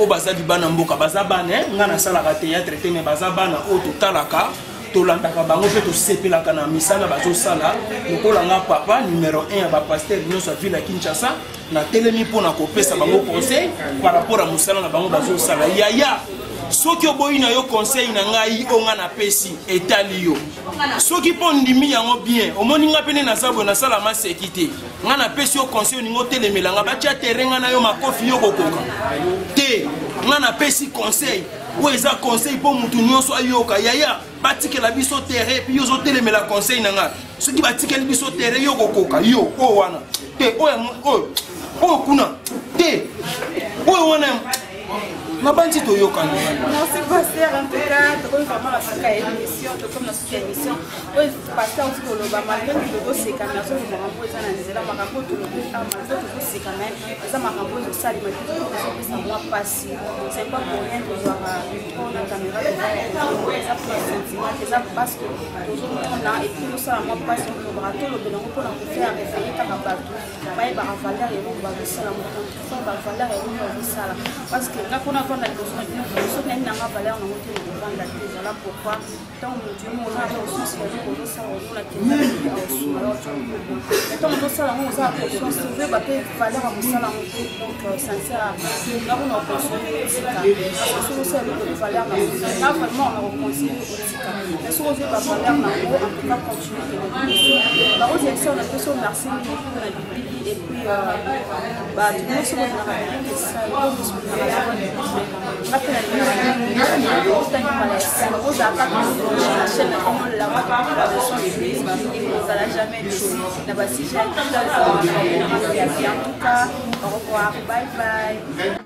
o bazali bana mboka bazabana ngana sala ka théâtre te me bazabana o totalaka tolandaka bango pe tosepelaka na misala bazosala lokola nga papa numéro 1 ya ba pasteur nyonso ya ville ya Kinshasa na telemi pona kopesa bango conseil par rapport à musala na bango bazosala yaya. Soki oboyi na yo conseil na ngai onga na pesi etali yo. Soki po ndimi yango bien, omoni nga pene na sabo na sala ma sécurité. Nga na pesi yo conseil ningo telemela nga batia terrain na yo makofi yo kokoka. Te, nga na pesi conseil. Ou eza conseil po mutu nyonso ayoka yaya batikela biso terrain puis yo zo telemela conseil na nga. Soki batikela biso terrain yo kokoka yo o wana. Te o kuna. Te. O wana Merci pasteur, en tout cas, tu as vraiment la émission, comme la émission. Oui, pasteur, tu as malgré que c'est quand même, tu as rambo ça dans les éléments, rambo tout le monde, malgré que c'est quand même, ça m'a rambo de ça, mais ça m'a passé. C'est pas pour rien de voir la caméra, ça pour un sentiment, ça parce que toujours on a et puis ça m'a passé au brateau, le bénéfice pour faire référer à la bateau. Mais il va valeur et on va voir ça, on va valeur et on va voir ça, parce que là qu'on a on a besoin de nous, on a valeur dans notre vie. Voilà pourquoi tant que Dieu m'a reçu, c'est que ça on a été mais tant que ça on a sauvé va valeur à ça donc sincère là on a construit parce que ça le valeur là vraiment on a reconstruit mais si on veut pas valeur là on va continuer là on est ça on a fait ça merci pour la Bible et puis bah tout le monde se jamais au revoir, bye bye.